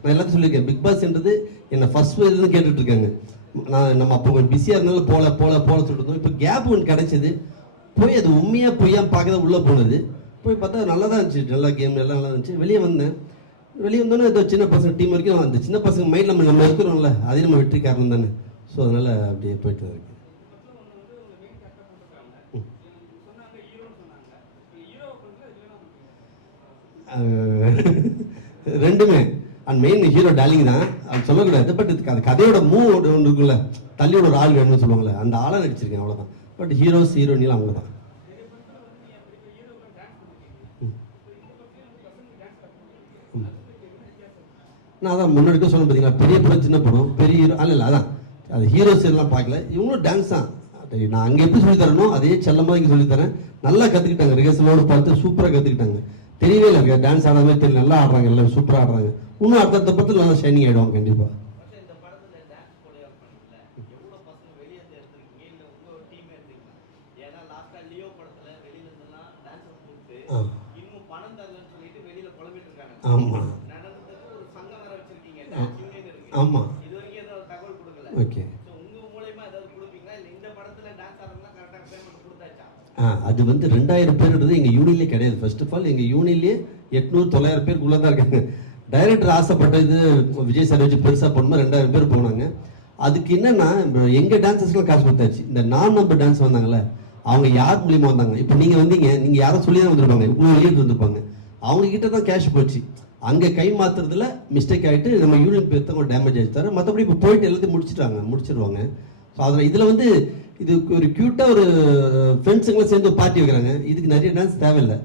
நான் எல்லாத்தையும் சொல்லியிருக்கேன். பிக் பாஸ்ன்றது என்னை ஃபர்ஸ்ட் வேர்லேருந்து கேட்டுட்டு இருக்காங்க. நம்ம அப்போ கொஞ்சம் பிஸியாக இருந்தாலும் போல சொல்லிட்டு இருந்தோம். இப்போ கேப் ஒன்று கிடைச்சது. போய் அது உண்மையாக பொய்யா பார்க்க உள்ளே போனது. போய் பார்த்தா நல்லா தான் இருந்துச்சு, நல்லா கேம் எல்லாம் நல்லா இருந்துச்சு. வெளியே வந்தோன்னே ஏதோ சின்ன பசங்க டீம் வரைக்கும் அந்த சின்ன பசங்க மைண்டில் நம்ம இருக்கிறோம்ல, அதே நம்ம வெற்றி காரணம் தானே. ஸோ அதனால் அப்படியே போயிட்டு இருக்கு. ரெண்டுமே அண்ட் மெயின் ஹீரோ டார்லிங் தான், அது சொல்லக்கூடாது. பட் அது கதையோட மூவ் ஒன்று இருக்குல்ல, தள்ளியோட ஒரு ஆள் வேணும்னு சொல்லுவாங்கள்ல, அந்த ஆளை நடிச்சிருக்கேன் அவ்வளோதான். பட் ஹீரோயினிலாம் அவங்க தான். நான் அதான் முன்னாடி சொன்னேன் பார்த்தீங்களா, பெரிய படம் சின்ன படம் பெரிய ஹீரோ இல்லை, அதான் அது ஹீரோஸ் எல்லாம் பார்க்கல, இவங்களும் டான்ஸ் தான். நான் அங்கே எப்படி சொல்லி தரணும் அதே செல்லமாக இங்கே சொல்லித்தரேன். நல்லா கற்றுக்கிட்டாங்க, ரிஹர்சலோடு பார்த்து சூப்பராக கற்றுக்கிட்டாங்க. தெரியவே இல்லை டான்ஸ் ஆடாத மாதிரி தெரியல, நல்லா ஆடுறாங்க, எல்லாம் சூப்பராக ஆடுறாங்க. இன்னும் அடுத்த படத்தில் நல்லா ஷைனிங் ஆகிடுவாங்க கண்டிப்பாக. ஆமாம் ஆமாம் ஓகே. அது 2000 பேருன்றது எங்கள் யூனியன்லேயே கிடையாது. ஃபர்ஸ்ட் ஆஃப் ஆல் எங்கள் யூனியன்லேயே 800-900 பேருக்குள்ளே தான் இருக்காங்க. டைரக்டர் ஆசைப்பட்டது விஜய் சார் வச்சு பெருசாக பண்ணும்போது 2000 பேர் போனாங்க. அதுக்கு என்னன்னா எங்கள் டான்ஸர்ஸ்லாம் காசு கொடுத்தாச்சு. இந்த நான் நம்பர் டான்ஸ் வந்தாங்கல்ல, அவங்க யார் மூலியமாக வந்தாங்க? இப்போ நீங்கள் வந்தீங்க, நீங்கள் யாரும் சொல்லி தான் வந்துருப்பாங்க, இவ்வளோ வெளியே வந்துருப்பாங்க. அவங்க கிட்ட தான் கேஷ் போச்சு. அங்கே கை மாற்றுறதுல மிஸ்டேக் ஆகிட்டு நம்ம யூனியன் பேர்த்தவங்க டேமேஜ் ஆகிட்டு தர, மற்றபடி இப்போ போயிட்டு எல்லாத்தையும் முடிச்சிருவாங்க. ஸோ அதில் இதில் வந்து இது ஒரு க்யூட்டாக ஒரு ஃப்ரெண்ட்ஸுங்களாம் சேர்ந்து பார்ட்டி வைக்கிறாங்க. இதுக்கு நிறைய டான்ஸ் தேவையில்லை.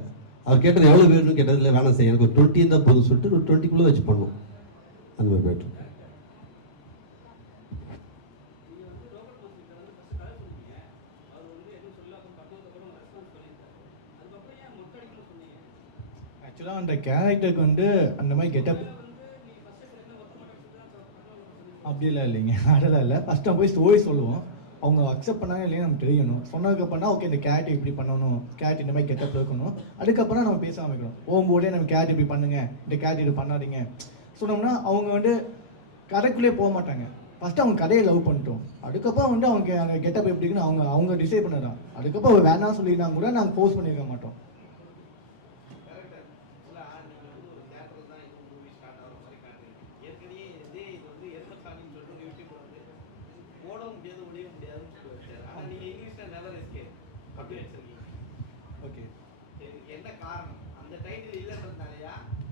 அவர் கேட்டது எவ்வளோ வேணும்னு கேட்டதில்லை, வேணாம் செய்ய எனக்கு ஒரு 20 தான் போதும் சொல்லிட்டு ஒரு 20க்குள்ளே வச்சு பண்ணோம். அந்த மாதிரி போய்ட்டு ஆக்சுவலாக அந்த கேரக்டருக்கு வந்து அந்த மாதிரி கெட்டப் அப்படிலாம் இல்லைங்க, அதெல்லாம் இல்லை. ஃபஸ்ட்டு போய் ஸ்டோரி சொல்லுவோம், அவங்க அக்செப்ட் பண்ணாங்க இல்லையா நமக்கு தெரியணும். சொன்னதுக்கு பண்ணால் ஓகே இந்த கேரக்டர் இப்படி பண்ணணும், கேரக்டர் இந்த மாதிரி கெட்டப் இருக்கணும். அதுக்கப்புறம் நம்ம பேச ஆரம்பிக்கணும். போகும்போதே நம்ம கேரக்டர் இப்படி பண்ணுங்க, இந்த கேரக்டர் இது பண்ணாதீங்க சொன்னோம்னா அவங்க வந்து கதைக்குள்ளே போக மாட்டாங்க. ஃபஸ்ட்டு அவங்க கதையை லவ் பண்ணிட்டோம், அதுக்கப்புறம் வந்து அவங்க அந்த கெட்டப் எப்படி இருக்குன்னு அவங்க டிசைட் பண்ணதான். அதுக்கப்புறம் வேணாம் சொல்லியிருந்தாங்க கூட நாங்கள் போஸ்ட் பண்ணியிருக்க மாட்டோம்.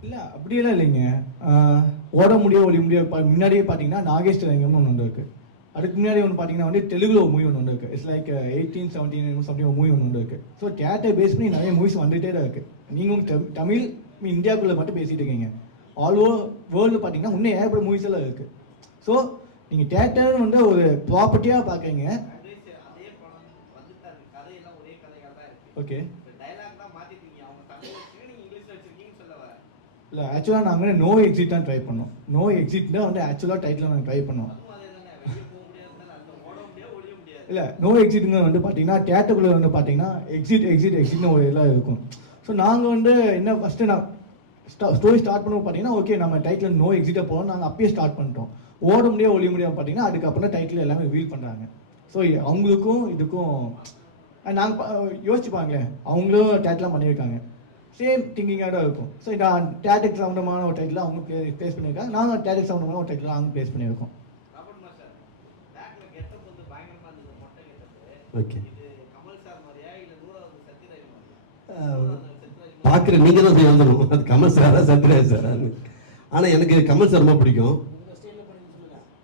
இல்லை அப்படியெல்லாம் இல்லைங்க, ஓட முடியும் ஒளி முடியும். முன்னாடியே பார்த்தீங்கன்னா நாகேஷ் ரங்கம்னு ஒன்று இருக்குது. அதுக்கு முன்னாடி ஒன்று பார்த்தீங்கன்னா வந்து தெலுங்குல ஒரு மூவி ஒன்று இருக்குது. இட்ஸ் லைக் 1817 சம்திங் ஒரு மூவி ஒன்று இருக்குது. ஸோ தியேட்டர் பேஸ் பண்ணி நிறைய மூவிஸ் வந்துகிட்டே தான் இருக்குது. நீங்கள் தமிழ் இந்தியாவுக்குள்ளே மட்டும் பேசிகிட்டு இருக்கீங்க, ஆல் ஓவர் வேர்ல்டு பார்த்தீங்கன்னா இன்னும் ஏகப்பட்ட மூவிஸ் எல்லாம் இருக்குது. ஸோ நீங்கள் தியேட்டர் வந்து ஒரு ப்ராப்பர்ட்டியாக பார்க்குறீங்க. ஓகே இல்லை, ஆக்சுவலாக நாங்கள் நோ எக்ஸிட் தான் ட்ரை பண்ணோம். நோ எக்ஸிட் தான் வந்து ஆக்சுவலாக டைட்டில் நாங்கள் ட்ரை பண்ணோம். இல்லை நோ எக்ஸிட்டுங்க வந்து பார்த்தீங்கன்னா தியேட்டருக்குள்ளே வந்து பார்த்தீங்கன்னா எக்ஸிட்னு ஒரு எல்லாம் இருக்கும். ஸோ நாங்கள் வந்து என்ன ஃபஸ்ட்டு நான் ஸ்டோரி ஸ்டார்ட் பண்ணுவோம் பார்த்தீங்கன்னா ஓகே நம்ம டைட்டில் நோ எக்ஸிட்டாக போகிறோம், நாங்கள் அப்பயே ஸ்டார்ட் பண்ணிட்டோம். ஓட முடியாது ஒளிய முடியாது பார்த்தீங்கன்னா அதுக்கப்புறம் தான் டைட்டில் எல்லாமே ரிவீல் பண்ணுறாங்க. ஸோ அவங்களுக்கும் இதுக்கும் நாங்கள் யோசிச்சுப்பாங்களே, அவங்களும் டைட்டிலாம் பண்ணியிருக்காங்க, சேம் திங்கிங்காக தான் இருக்கும். ஸோ இந்த டேட்டிக் சம்மந்தமான ஒரு டைட்டில் அவங்க ப்ளேஸ் பண்ணியிருக்காங்க, நாங்கள் டேட்டிக் சம்மந்தமான ஒரு டைட்டில் அவங்க ப்ளேஸ் பண்ணியிருக்கோம். ஓகே பார்க்குற நீங்கள் தான் வந்துடும், அது கமல் சாரா சத்யராஜ் சார். ஆனால் எனக்கு கமல் சார் ரொம்ப பிடிக்கும்.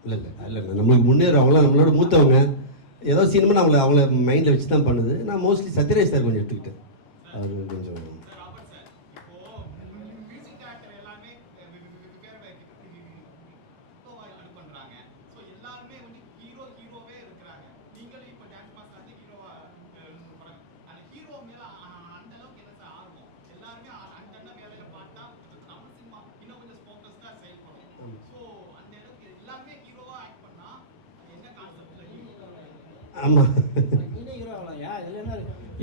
இல்லை நம்மளுக்கு முன்னேற அவங்களாம் நம்மளோட மூத்தவங்க, ஏதோ சினிமா அவங்கள மைண்டில் வச்சு தான் பண்ணுது. நான் மோஸ்ட்லி சத்யராஜ் சார் கொஞ்சம் எடுத்துக்கிட்டேன். அவர் கொஞ்சம் ஆமாம்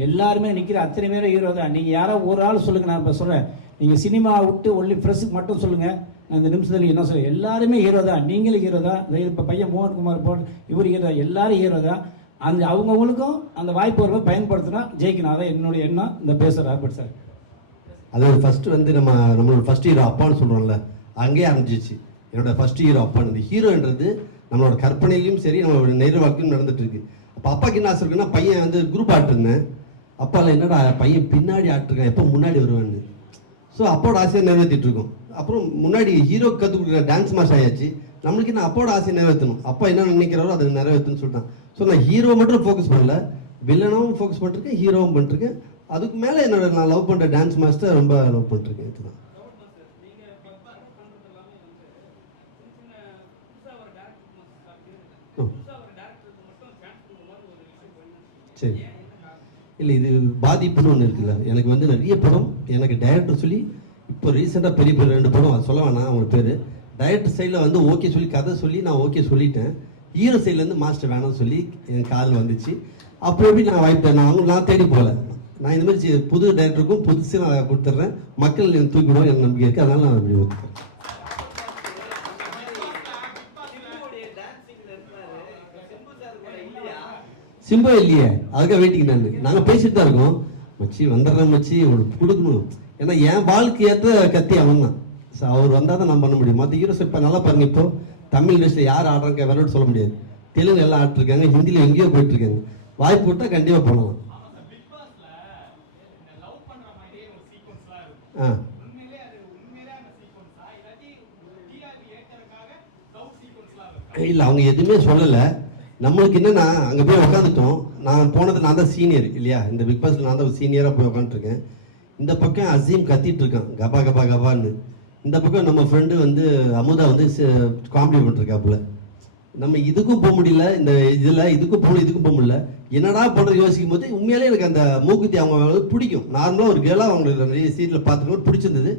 எல்லாருமே நிற்கிற அத்தனை பேரும் ஹீரோ தான். நீங்கள் யாரோ ஒரு ஆள் சொல்லுங்கள், நான் இப்போ சொல்கிறேன். நீங்கள் சினிமா விட்டு ஒன்லி ஃப்ரெஷ்ஷுக்கு மட்டும் சொல்லுங்கள், நான் இந்த நிமிஷத்தில் என்ன சொல்ல, எல்லாருமே ஹீரோ தான். நீங்களும் ஹீரோ தான். இப்போ பையன் மோகன்குமார் இவர் ஹீரோ, எல்லாரும் ஹீரோ தான். அந்த அவங்கவுங்களுக்கும் அந்த வாய்ப்பு வரும்போது பயன்படுத்தினா ஜெயிக்கணும். அதான் என்னுடைய எண்ணம். இந்த பேசுகிற ராபர்ட் சார். அதாவது ஃபர்ஸ்ட் வந்து நம்மளோட ஃபர்ஸ்ட் ஹீரோ அப்பான்னு சொல்கிறோம்ல, அங்கேயே ஆரம்பிச்சிச்சு. என்னோட ஃபர்ஸ்ட் ஹீரோ அப்பான்னு. இந்த ஹீரோன்றது நம்மளோட கற்பனையிலையும் சரி, நம்மளோட நேர வாழ்க்கையும் நடந்துட்டு இருக்கு. அப்போ அப்பாவுக்கு என்ன ஆசை இருக்குன்னா, பையன் வந்து குரூப் ஆட்டிருந்தேன். அப்பாவில் என்னடா பையன் பின்னாடி ஆட்டிருக்கேன், எப்போ முன்னாடி வருவேன்னு. ஸோ அப்பாவோட ஆசையை நிறைவேற்றிட்டு இருக்கோம். அப்புறம் முன்னாடி ஹீரோ கற்றுக் கொடுக்குற டான்ஸ் மாஸ்டர் ஆயாச்சு. நம்மளுக்கு என்ன அப்பாவோட ஆசையை நிறைவேற்றணும், அப்பா என்ன நினைக்கிறாரோ அதை நிறைவேற்றணும்னு சொல்லிட்டான். ஸோ நான் ஹீரோ மட்டும் ஃபோக்கஸ் பண்ணல, வில்லனாவும் ஃபோக்கஸ் பண்ணிருக்கேன், ஹீரோவும் பண்ணிருக்கேன். அதுக்கு மேலே நான் லவ் பண்ணுற டான்ஸ் மாஸ்டர் ரொம்ப லவ் பண்ணிருக்கேன். இதுதான். சரி, இல்லை இது பாதிப்புன்னு ஒன்று இருக்குல்ல. எனக்கு வந்து நிறைய படம் எனக்கு டைரக்டர் சொல்லி, இப்போ ரீசெண்டாக பெரிய பெரிய 2 படம், அது சொல்ல வேணாம் அவங்க பேர். டைரக்டர் சைடில் வந்து ஓகே சொல்லி கதை சொல்லி நான் ஓகே சொல்லிட்டேன். ஹீரோ சைட்லேருந்து மாஸ்டர் வேணாம்னு சொல்லி என் காதில் வந்துச்சு. அப்போ எப்படி நான் வாய்ப்பு நான் தேடி போகல. நான் இந்த மாதிரி புது டைரக்டருக்கும் புதுசு நான் கொடுத்துட்றேன், மக்கள் எனக்கு தூக்கிவிடுவோம் எனக்கு நம்பிக்கை இருக்குது. அதனால நான் அப்படி ஒத்துக்கிறேன். சிம்பா இல்லையே, அதுக்காக வெயிட்டிங். நாங்கள் பேசிட்டு தான் இருக்கோம். மச்சி வந்துடுறேன் மச்சி, உங்களுக்கு கொடுக்கணும். ஏன்னா என் வாழ்க்கை ஏற்ற கத்தி அவன் தான். ஸோ அவர் வந்தால் தான் நான் பண்ண முடியும். மற்ற ஹீரோஸ் இப்போ நல்லா பாருங்க, இப்போ தமிழ் இண்டஸ்ட்ரியில் யார் ஆடுறாங்க வரட்டு சொல்ல முடியாது. தெலுங்கு எல்லாம் ஆட்டிருக்காங்க, ஹிந்தியில் எங்கேயோ போயிட்டு இருக்காங்க. வாய்ப்பு கொடுத்தா கண்டிப்பாக போகலாம். ஆ இல்லை, அவங்க எதுவுமே சொல்லலை. நம்மளுக்கு என்னன்னா, அங்கே போய் உட்காந்துட்டோம். நான் போனது நான் தான் சீனியர் இல்லையா, இந்த பிக் பாஸ்ல நான் தான் சீனியராக போய் உட்காந்துருக்கேன். இந்த பக்கம் அசீம் கத்திட்டு இருக்கான் கபா கபா கபான்னு. இந்த பக்கம் நம்ம ஃப்ரெண்டு வந்து அமுதா வந்து காமெடி பண்ணிருக்காப்புல. நம்ம இதுக்கும் போக முடியல, இந்த இதில் இதுக்கும் போகணும், இதுக்கும் போக முடியல. என்னடா பண்ணுறது யோசிக்கும் போது உண்மையிலே எனக்கு அந்த மூக்குத்தி அவங்க பிடிக்கும். நார்மலாக ஒரு கேளாக அவங்களுக்கு நிறைய சீட்டில் பார்த்துக்கணும் பிடிச்சிருந்தது.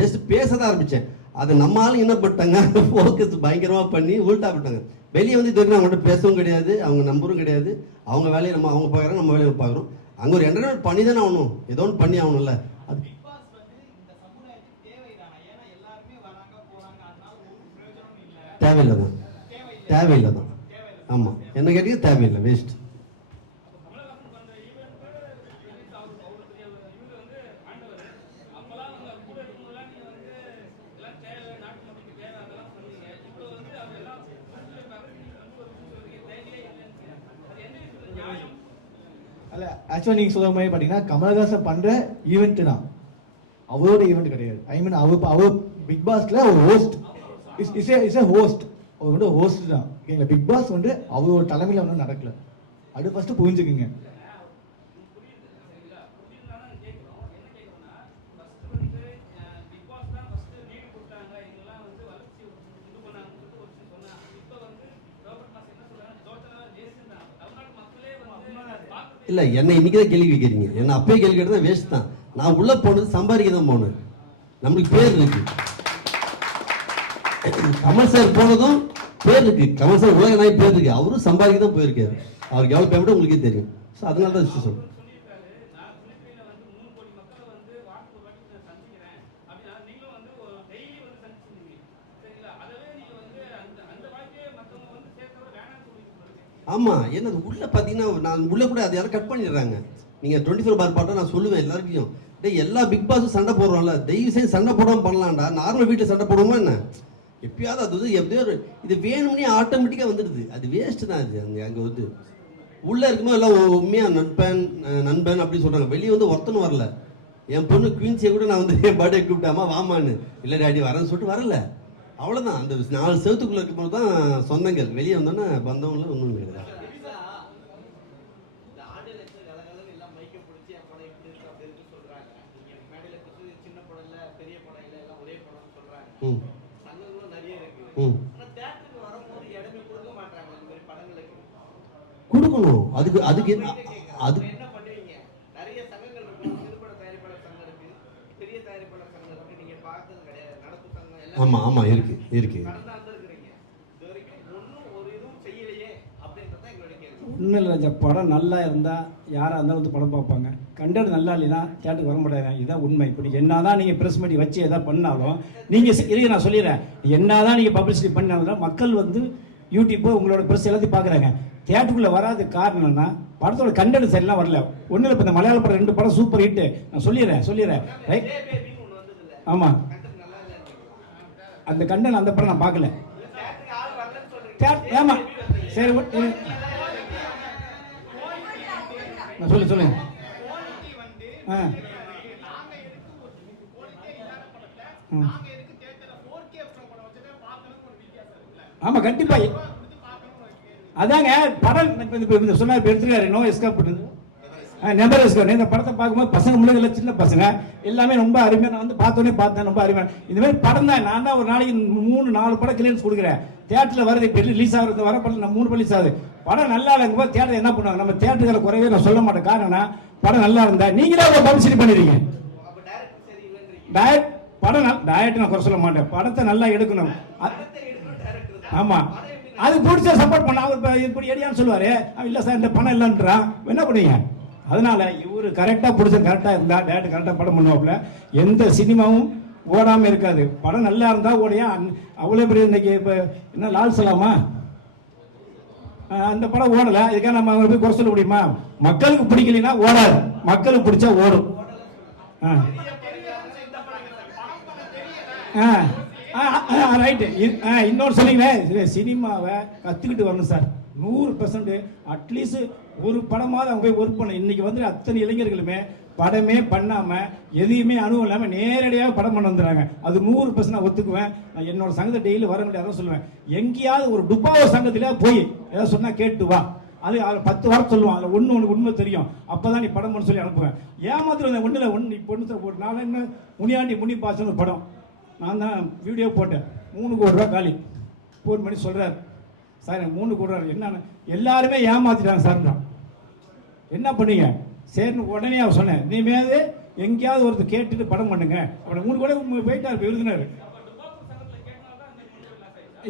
ஜஸ்ட் பேச தான் ஆரம்பித்தேன். அதை நம்ம ஆளுங்க என்ன பண்ணிட்டாங்க, ஃபோக்கஸ் பயங்கரமாக பண்ணி உள்டா விட்டாங்க. வெளியே வந்து தெரியும் அவங்கள்ட்ட பேசவும் கிடையாது, அவங்க நம்பரும் கிடையாது. அவங்க வேலையை அவங்க பார்க்குறாங்க, நம்ம வேலையை பார்க்குறோம். அங்கே ஒரு என்டர்டைன்மெண்ட் பண்ணி தானே ஆகணும், ஏதோ ஒன்று பண்ணி ஆகணும்ல. அது தேவையில்லை தான், தேவையில்லை தான். ஆமாம், என்ன கேட்டீங்க, தேவையில்லை, வேஸ்ட். அல்ல ஆக்சுவலாக நீங்கள் சொல்கிற மாதிரி பார்த்தீங்கன்னா கமலஹாசன் பண்ணுற ஈவெண்ட்டு தான், அவரோட ஈவெண்ட் கிடையாது. ஐ மீன் அவர் பிக் பாஸ்ல ஒரு ஹோஸ்ட், இஸ் ஏ ஹோஸ்ட். அவர் வந்து ஹோஸ்ட் தான், ஓகேங்களா. பிக் பாஸ் வந்து அவரோட தலைமையில் ஒன்றும் நடக்கல. அது ஃபர்ஸ்ட் புரிஞ்சுக்குங்க. இல்லை, என்னை இன்னைக்கு தான் கேள்வி கேட்குறீங்க. என்ன அப்பயே கேள்வி கேட்டது வேஸ்ட் தான். நான் உள்ளே போனது சம்பாதிக்க தான் போனேன். நம்மளுக்கு பேர் இருக்கு. கமல் சார் போனதும் பேர் இருக்கு. கமல் சார் உலக நாய் பேர் இருக்கு. அவரும் சம்பாதிக்க தான் போயிருக்காரு. அவருக்கு எவ்வளோ பேமெண்ட் உங்களுக்கே தெரியும். ஸோ அதனால தான் விஷயம் சொல்றேன். ஆமாம், ஏன்னா அது உள்ளே பார்த்தீங்கன்னா நான் உள்ளே கூட அதை யாரும் கட் பண்ணிடுறாங்க. நீங்கள் 24 பார் பாட்டை நான் சொல்லுவேன் எல்லாருக்கையும், டேய் எல்லா பிக் பாஸும் சண்டை போடுறோம்ல, தயவு செய்து சண்டை போடாமல் பண்ணலாம்டா. நார்மல் வீட்டில் சண்டை போடுவோமா என்ன? எப்பயாவது அது வந்து எப்படியோ இது வேணும்னே ஆட்டோமேட்டிக்காக வந்துடுது. அது வேஸ்ட்டு தான். அது அங்கே வந்து உள்ளே இருக்கும்போது எல்லாம் உண்மையாக நண்பன் அப்படின்னு சொல்கிறாங்க. வெளியே வந்து ஒருத்தனும் வரல. என் பொண்ணு குயின்ஸியை கூட நான் வந்து என் பர்த்டே கூப்பிட்டாமா வாமான்னு, இல்லை டாடி வரேன்னு சொல்லிட்டு வரல. அவ்வளோதான். அந்த 4 செவத்துக்குள்ளே இருக்கும்போது தான் சொந்தங்கள். வெளியே வந்தோன்னா பந்தவங்களும் ஒன்றும் கிடையாது. கொடுக்கணும். அதுக்கு அதுக்கு அது ஆமா ஆமா இருக்கு இருக்கு. ஒன்றும் இல்லை ராஜா, படம் நல்லா இருந்தால் யாராக இருந்தாலும் வந்து படம் பார்ப்பாங்க. கண்டென்ட் நல்லா இல்லைன்னா தேட்டருக்கு வர மாட்டாங்க. இதுதான் உண்மை. இப்படி என்ன தான் நீங்கள் ப்ரெஸ் மீட் வச்சு எதாவது பண்ணாலும் நீங்கள் இருக்க, நான் சொல்லிடுறேன், என்ன தான் நீங்கள் பப்ளிசிட்டி பண்ணாலும் மக்கள் வந்து யூடியூப்பு உங்களோட ப்ரெஸ் எல்லாத்தையும் பார்க்குறாங்க. தேட்டருக்குள்ளே வராது காரணம்னா படத்தோட கண்டென்ட் சரிலாம் வரல. ஒன்றும் இல்லை, இப்போ இந்த மலையாள படம் 2 படம் சூப்பர் ஹிட்டு. நான் சொல்லிடுறேன் ரைட். ஆமாம், அந்த கண்டென்ட் அந்த படம் நான் பார்க்கல. ஆமாம் சரி, சொல்லுங்க. ஆமா கண்டிப்பா. அதாங்க படம் சொன்ன எடுத்துருக்காரு நோ எஸ்கேப் நெவர் எஸ்கேப். இந்த படத்தை பார்க்கும்போது பசங்க முன்னாடி சின்ன பசங்க எல்லாமே ரொம்ப அருமையா, நான் வந்து பார்த்தேன் ரொம்ப அருமையா. இந்த மாதிரி படம் தான் நான் தான் ஒரு நாளைக்கு 3-4 படம் கிளியன்ஸ் கொடுக்குறேன். தேட்டரில் வரது இப்போ ரிலீஸ் ஆகுறது வர படம் 3 ரிலீஸ் ஆகுது. படம் நல்லா இல்லைங்க தேட்டர் என்ன பண்ணுவாங்க, நம்ம தேட்டர்களை குறைவே நான் சொல்ல மாட்டேன். காரணம் படம் நல்லா இருந்தா நீங்களே அதை பப்ளிசிட்டி பண்ணிடுறீங்க. படம் டயட் நான் குறை சொல்ல மாட்டேன், படத்தை நல்லா எடுக்கணும். ஆமா, அது பிடிச்ச சப்போர்ட் பண்ண. அவர் இப்படி எடியான்னு சொல்லுவாரு, இல்ல சார் இந்த பணம் இல்லைன்றான், என்ன பண்ணுவீங்க? அதனால இவரு கரெக்டா பிடிச்ச கரெக்டா இருந்தா டேரக்ட் கரெக்டா படம் பண்ணுவாப்புல. எந்த சினிமாவும் ஓடாம இருக்காது. படம் நல்லா இருந்தா ஓடையா. அவ்வளவு பெரிய இன்னைக்கு இப்ப என்ன லால் சலாமா அந்த படம் ஓடல, இதுக்காக நம்ம போய் குறை சொல்ல முடியுமா? மக்களுக்கு பிடிக்கலனா ஓடாது, மக்களுக்கு பிடிச்சா ஓடும். ரைட்டு. இன்னொரு சொன்னீங்களே, சினிமாவை கத்துக்கிட்டு வரணும் சார். 100% அட்லீஸ்ட் ஒரு படமாவது அவங்க போய் ஒர்க் பண்ண. இன்னைக்கு வந்து அத்தனை இளைஞர்களுமே படமே பண்ணாம எதையுமே அனுபவம் இல்லாம நேரடியாக படம் பண்ண வந்துடுறாங்க. அது 100% நான் ஒத்துக்குவேன். நான் என்னோட சங்கத்தை டெய்லி வர முடியாது சொல்லுவேன். எங்கேயாவது ஒரு டுபாவோ சங்கத்திலே போய் ஏதாவது சொன்னா கேட்டு வா. அது 10 வாரம் சொல்லுவான், அதில் ஒன்று உண்மை தெரியும். அப்பதான் நீ படம் பண்ண சொல்லி அனுப்புவேன். ஏமாத்திரம் ஒன்று பொண்ணு போட்டு நான் என்ன முனியாண்டி முனி பாசன்னு படம் நான் தான் வீடியோ போட்டேன். 3 கோடி ரூபா காலி. ஃபோன் பண்ணி சொல்றாரு, சார் 3 கோடி ரூபா என்னன்னு எல்லாருமே ஏமாத்திட்டாங்க சார். என்ன பண்ணீங்க சரின்னு உடனே அவர் சொன்னேன், இனிமேல் எங்கேயாவது ஒருத்தர் கேட்டுட்டு படம் பண்ணுங்க. அப்படி 3 கோடி போயிட்டார் விருதுனர்.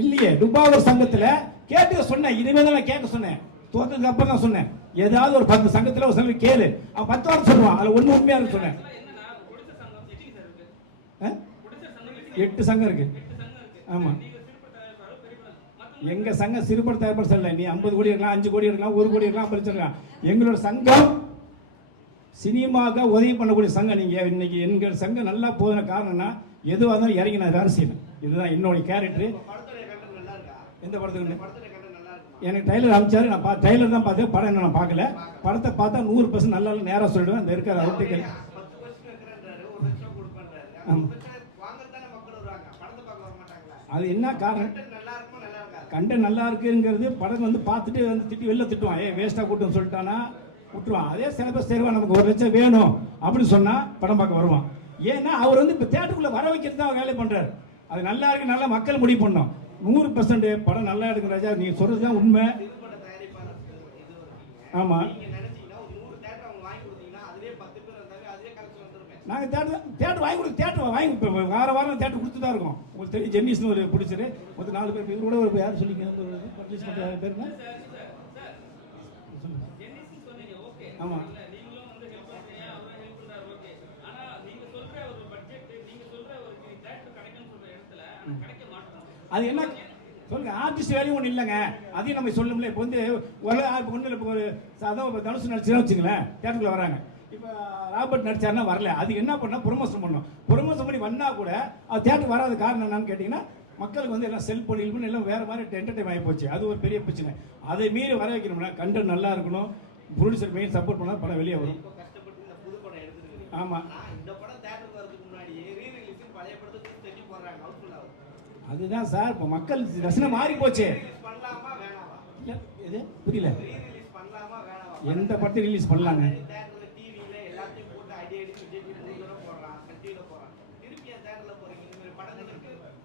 இல்லையே, டுபாவூர் சங்கத்தில் கேட்டு சொன்னேன். இனிமேல் தான் நான் கேட்க சொன்னேன். தோற்றதுக்கு அப்புறம் தான் சொன்னேன், ஏதாவது ஒரு 10 சங்கத்தில் ஒரு சங்கம் கேளு. அவன் 10 வாரம் சொல்லுவான், அதில் ஒன்று உண்மையா இருக்கு சொன்னேன். 8 சங்கம் இருக்கு. ஆமா, எங்க சங்கம் சிறுபட தயாரிப்பாளர் சொல்லல. நீ 50 கோடி இருக்கலாம், 5 கோடி இருக்கலாம், 1 கோடி இருக்கலாம், படிச்சிருக்கலாம். எங்களோட சங்கம் சினிமாவுக்கு உதவி பண்ணக்கூடிய சங்கம். நீங்க இன்னைக்கு எங்கள் சங்கம் நல்லா போதுன காரணம்னா எதுவாக இருந்தாலும் இறங்கி நான் வேலை செய்யணும். இதுதான் என்னுடைய கேரக்டர். எந்த படத்துக்கு எனக்கு டைலர் அமைச்சாரு, நான் டைலர் தான் பார்த்தேன். படம் என்ன நான் பார்க்கல. படத்தை பார்த்தா 100% நல்லா நேராக சொல்லிடுவேன். அந்த இருக்கிற அவுட்டுகள் அது என்ன காரணம்? கண்டென்ட் நல்லா இருக்குங்கிறது படம் வந்து பார்த்துட்டு வந்து திட்டி வெளில திட்டுவான், வேஸ்டா கூட்டம் சொல்லிட்டானா விட்டுருவான். அதே சில பேர் சரிவா நமக்கு 1 லட்சம் வேணும் அப்படின்னு சொன்னா படம் பார்க்க வருவான். ஏன்னா அவர் வந்து இப்போ தேட்டருக்குள்ள வர வைக்கிறது தான் வேலை பண்றாரு. அது நல்லா இருக்கு, நல்லா மக்கள் முடிவு பண்ணோம். 100% படம் நல்லா எடுக்கும் ராஜா, நீங்க சொல்றதுதான் உண்மை. ஆமா, நாங்கள் தேட்டர் வாங்கி கொடுத்து தேட்டர் வாங்கி வாரம் தேட்டர் கொடுத்து தான் இருக்கோம். உங்களுக்கு தெரியும், ஜென்னிஸ்னு ஒரு பிடிச்சரு மொத்தம் 4 பேர். இவரோட ஒரு யார் சொல்லிங்க பேருங்க? ஆமாம், அது என்ன சொல்லுங்க, ஆர்டிஸ்ட் வேலையும் ஒன்றும் இல்லைங்க. அதையும் நம்ம சொல்லணும்ல. இப்போ வந்து ஒன்றும் இப்போ ஒரு சாதாரண தனுசு நடிச்சுன்னா வச்சுங்களேன், தேட்டருக்குள்ள வராங்க. இப்போ ராபர்ட் நடிச்சாருன்னா வரல, அது என்ன பண்ணா ப்ரொமோஷன் பண்ணணும். ப்ரொமோஷன் பண்ணி வந்தா கூட அது தேட்டர் வராத காரணம் என்னன்னு கேட்டீங்கன்னா, மக்களுக்கு வந்து எல்லாம் செல் பண்ணி எல்லாம் வேற மாதிரி என்டர்டைன் ஆகி போச்சு. அது ஒரு பெரிய பிரச்சனை. அதை மீறி வர வைக்கணும்னா கண்டென்ட் நல்லா இருக்கணும், ப்ரொடியூசர் மெயின் சப்போர்ட் பண்ணா படம் வெளியே வரும். ஆமா, அதுதான் சார். இப்போ மக்கள் ரசனை மாறி போச்சு. புரியல, எந்த படத்தை ரிலீஸ் பண்ணலாங்க?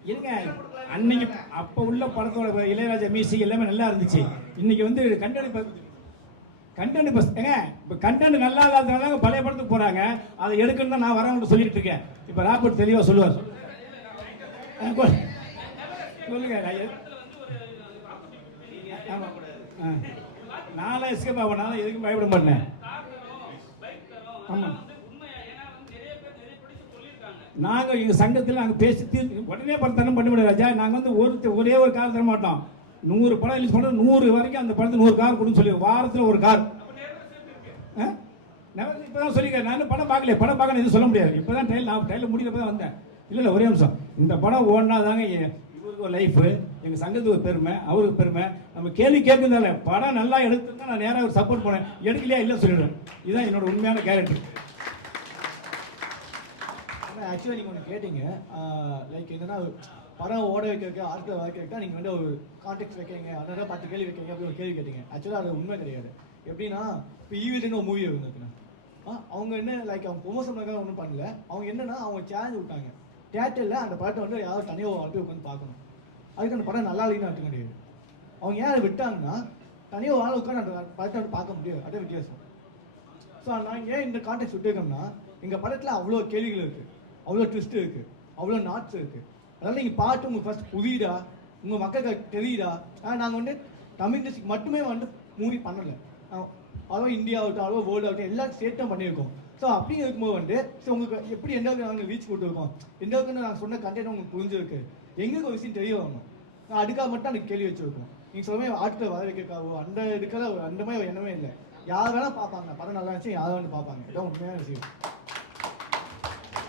இருங்க, அன்னைக்கு அப்ப உள்ள படத்தோட இளையராஜா மியூசிக் எல்லாமே நல்லா இருந்துச்சு. இன்னைக்கு வந்து கண்டென்ட் நல்லா இல்லாதனால பழைய படத்துக்கு போறாங்க. அதை எடுக்கணும் தான் நான் வரவங்க சொல்லிட்டு இருக்கேன். இப்ப ராபர்ட் தெளிவா சொல்லுவார். சொல்லுங்க. நானும் எஸ்கேப் ஆவேன், நானும் எதுக்கும் பயப்பட மாட்டேன். ஆமாம், நாங்கள் எங்கள் சங்கத்தில் நாங்கள் பேசி உடனே படத்தனம் பண்ண முடியாது ராஜா. நாங்கள் வந்து ஒரே ஒரு கார் தர மாட்டோம். 100 படம் ரிலீஸ் பண்ண 100 வரைக்கும் அந்த படத்தை 100 கார் கொடுன்னு சொல்லி வாரத்தில் ஒரு கார். இப்போ தான் சொல்லிக்கிறேன், நான் படம் பார்க்கல, படம் பார்க்கணும் எதுவும் சொல்ல முடியாது. இப்போ தான் ட்ரையல் முடிக்கிறப்ப தான் வந்தேன். இல்லை ஒரே நிமிஷம், இந்த படம் ஓடினா தாங்க இவருக்கு ஒரு லைஃபு, எங்கள் சங்கத்துக்கு ஒரு பெருமை, அவருக்கு பெருமை. நம்ம கேள்வி கேட்குறதால படம் நல்லா எடுத்துருந்தா நான் நேராக ஒரு சப்போர்ட் பண்ணேன், எடுக்கலையா இல்லை சொல்லிடுவேன். இதுதான் என்னோட உண்மையான கேரக்டர். ஆக்சுவலாக நீங்கள் ஒன்று கேட்டீங்க, லைக் என்னன்னா படம் ஓட வைக்கிறதுக்கு ஆர்டர் வைக்கிறதுக்கு நீங்கள் வந்து ஒரு கான்டெக்ட் வைக்கிறீங்க, அதனால 10 கேள்வி வைக்கிறீங்க அப்படி ஒரு கேள்வி கேட்டீங்க. ஆக்சுவலாக அது உண்மை கிடையாது. எப்படின்னா இப்போ ஈவில்னு ஒரு மூவி இருக்குண்ணா, அவங்க என்ன லைக் அவங்க ப்ரொமோஷன் பண்ண ஒன்றும் பண்ணல. அவங்க என்னன்னா அவங்க சேலஞ்ச் விட்டாங்க தியேட்டரில் அந்த படத்தை வந்து யாரும் தனியாக வாழ்க்கை உட்காந்து பார்க்கணும். அதுக்கு அந்த படம் நல்லா இல்லைன்னு அர்த்தம் கிடையாது. அவங்க ஏன் அதை விட்டாங்கன்னா தனியாக வாழ உட்காந்து அந்த படத்தை வந்து பார்க்க முடியாது, அதே வித்தியாசம். ஸோ நான் ஏன் இந்த கான்டெக்ட் விட்டுருக்கோம்னா எங்கள் படத்தில் அவ்வளோ கேள்விகள் இருக்குது, அவ்வளோ ட்விஸ்ட் இருக்குது, அவ்வளோ நாட்ஸ் இருக்குது. அதனால் நீங்கள் பாட்டு உங்களுக்கு ஃபஸ்ட் புரியுதா, உங்கள் மக்களுக்கு தெரியுதா? நாங்கள் வந்து தமிழ் இண்டஸ்ட்ரிக்கு மட்டுமே வந்து மூவி பண்ணலை, அவ்வளோ இந்தியா ஆகட்டும் அவ்வளோ வேர்ல்டு ஆகட்டும் எல்லாம் சேர்த்து தான் பண்ணியிருக்கோம். ஸோ அப்படிங்க இருக்கும்போது வந்து ஸோ உங்களுக்கு எப்படி எந்த அளவுக்கு நாங்கள் ரீச் கொடுத்துருக்கோம், எந்த அளவுக்கு நாங்கள் சொன்ன கண்டென்ட் உங்களுக்கு புரிஞ்சிருக்கு, எங்களுக்கு ஒரு விஷயம் தெரிய வரணும். நான் அதுக்காக மட்டும் எனக்கு கேள்வி வச்சுருக்கோம். நீங்கள் சொல்லுமே ஆட்களை வர வைக்கிறக்காவோ அந்த இதுக்காக அந்த மாதிரி எண்ணமே இல்லை. யார் வேணால் பார்ப்பாங்க, படம் நல்லா இருந்துச்சு யார் வேணும் பார்ப்பாங்க. இதான் உண்மையான விஷயம்.